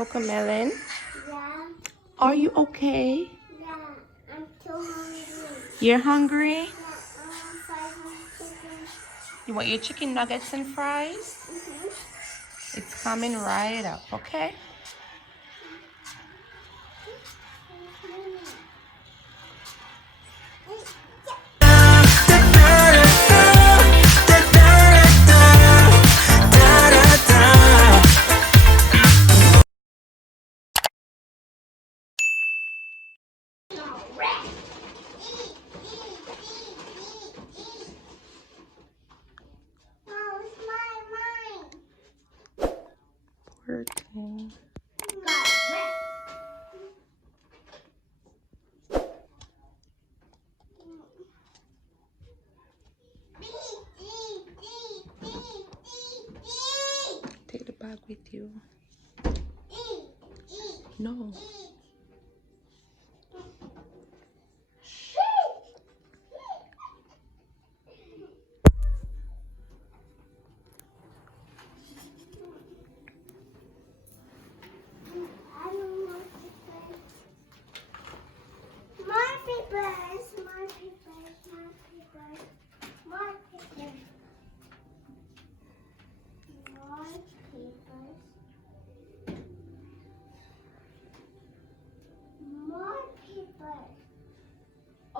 Cocomelon. Yeah. Are you okay? Yeah. I'm too hungry. You're hungry? Yeah. I want 500 chicken. You want your chicken nuggets and fries? It's coming right up, okay? Poor thing. Take the bag with you. No.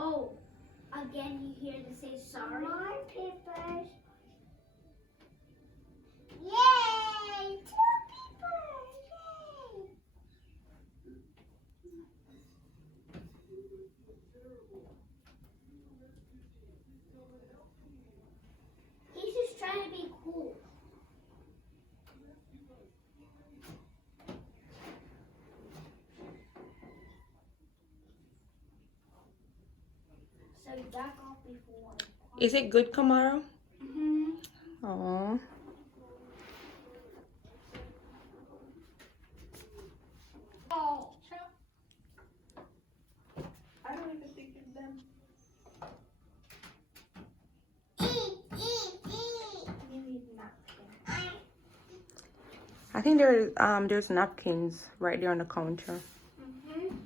Oh, again you hear to say sorry. More papers. Yay! 2 papers! Yay! He's just trying to be cool. So you back off before. Is it good, Kamara? Mm-hmm. Aww. Oh. I don't even think it's them. I think there's napkins right there on the counter. Mm-hmm.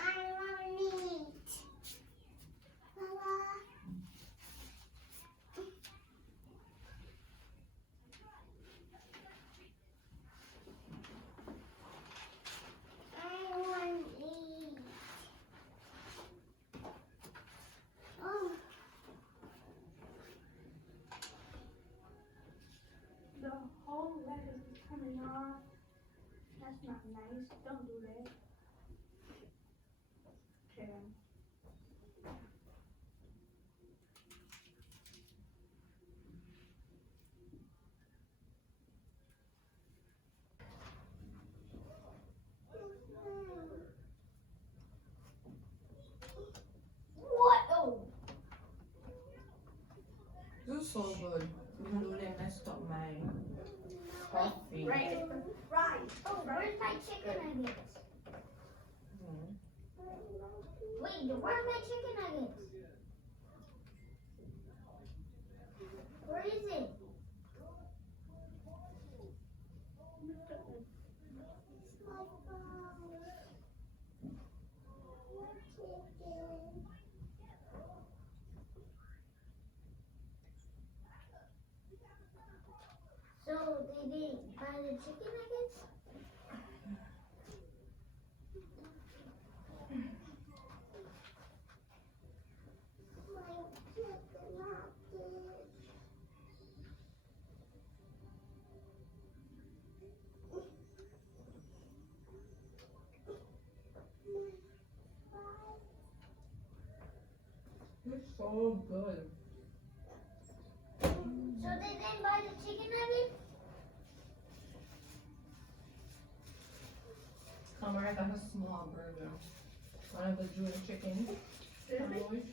I want to eat. I want to eat. Oh. The whole lettuce is coming off. That's not nice. Don't do that. Okay. What? Oh. This is so good. Even though they messed up my coffee. Right. Right. Oh, where's my chicken nuggets? Wait, where's my chicken nuggets? Where is it? So they didn't buy the chicken nuggets? It's so good. So they didn't buy the chicken nuggets? Kamara got a small burger. One of the Jewish chicken sandwich.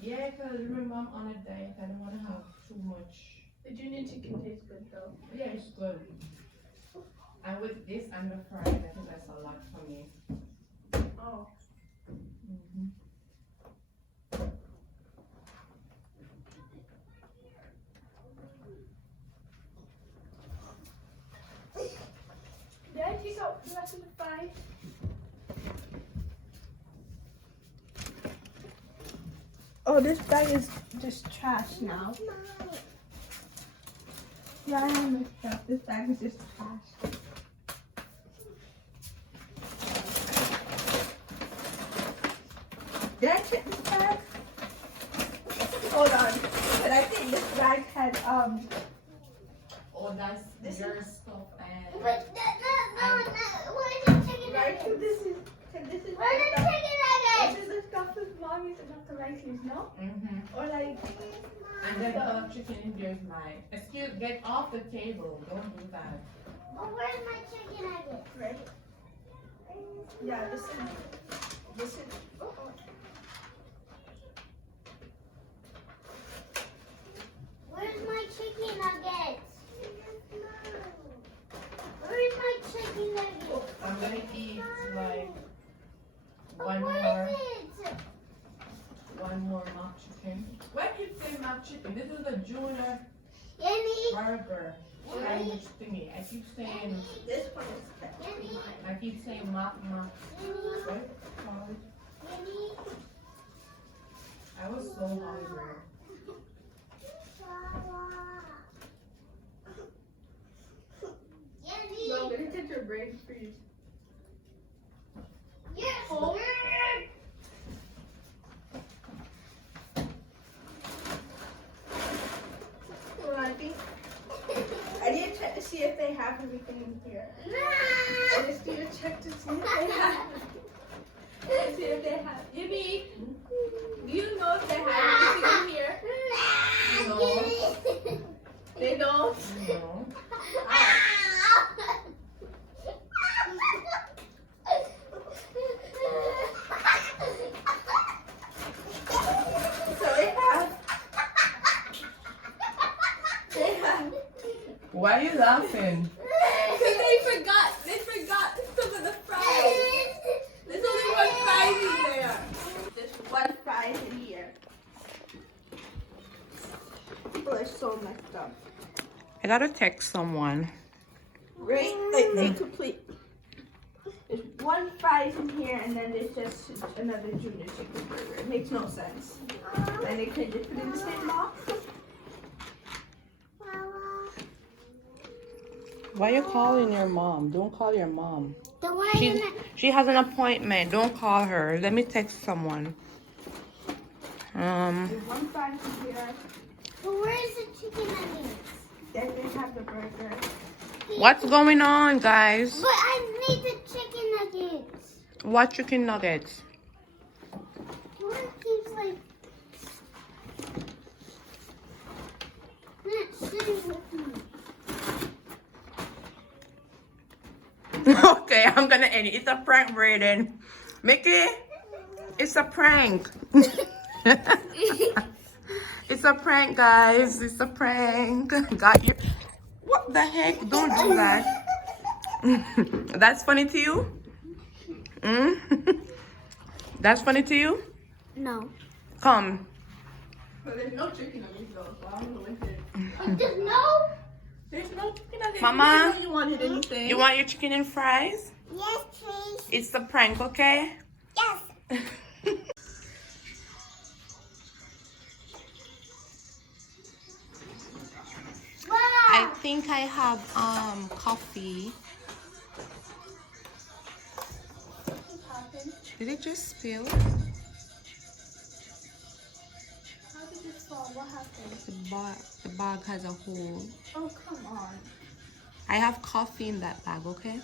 Yeah, because remember I'm on a diet. I don't want to have too much. The junior chicken tastes good though. Yeah, it's good. And with this and the fries, I think that's a lot for me. Oh. Mm-hmm. Oh, this bag is just trash now. Yeah, I messed up. This bag is just trash. Did I check this bag? Hold on. But I think this bag had Oh, that's This your stuff and But no. Where's the chicken right. nuggets? This is Where's the chicken nuggets? this is the stuff with mommies and Dr. Rice's, no? mm-hmm. Or like And then the chicken in there's mine. Excuse, get off the table. Don't do that. Oh, where's my chicken nuggets? right? Yeah, this is Where's my chicken nuggets? Where's my chicken nuggets? I'm gonna eat like Oh, one what more is it? mock chicken. Why keep saying mock chicken? This is a junior Yenny, burger sandwich thingy. I keep saying this one is Yenny, I keep saying mock. Yenny, What? Sorry. Yenny. I was so hungry. Yenny. No, I'm gonna take your brain freeze. Yes. Oh. well, I didn't check to see if they have everything in here. Nah. I just need to check to see if they have. To see if they have. Yippee! Do you know if they have everything in here? No. They don't. No. So they have. They have. Why are you laughing? Because they forgot because of the fries. There's only one fries in there. There's one fries in here. People are so messed up. I gotta text someone. Right? Like they complete. There's one fries in here and then there's just another junior chicken burger. It makes no sense. And they could just put it in the same box. Why are you calling your mom? Don't call your mom. The one in the She has an appointment. Don't call her. Let me text someone. There's one fries in here. But where's the chicken nuggets? Then they have the burger. What's going on, guys? But I need the chicken nuggets. What chicken nuggets? One keeps like not sitting with me. Okay, I'm gonna end it. It's a prank, Brayden. Mickey, it's a prank. It's a prank, guys. It's a prank. Got you. What the heck? Don't do that. That's funny to you? That's funny to you? No. Come. But there's no chicken on these though, so I don't know what it is. Just no? There's no chicken nuggets. Mama? You didn't know you wanted anything. You want your chicken and fries? Yes, please. It's a prank, okay? Yes. I Wow. think I have coffee. What happened? Did it just spill? How did this fall? What happened? The bag has a hole. Oh, come on. I have coffee in that bag, okay?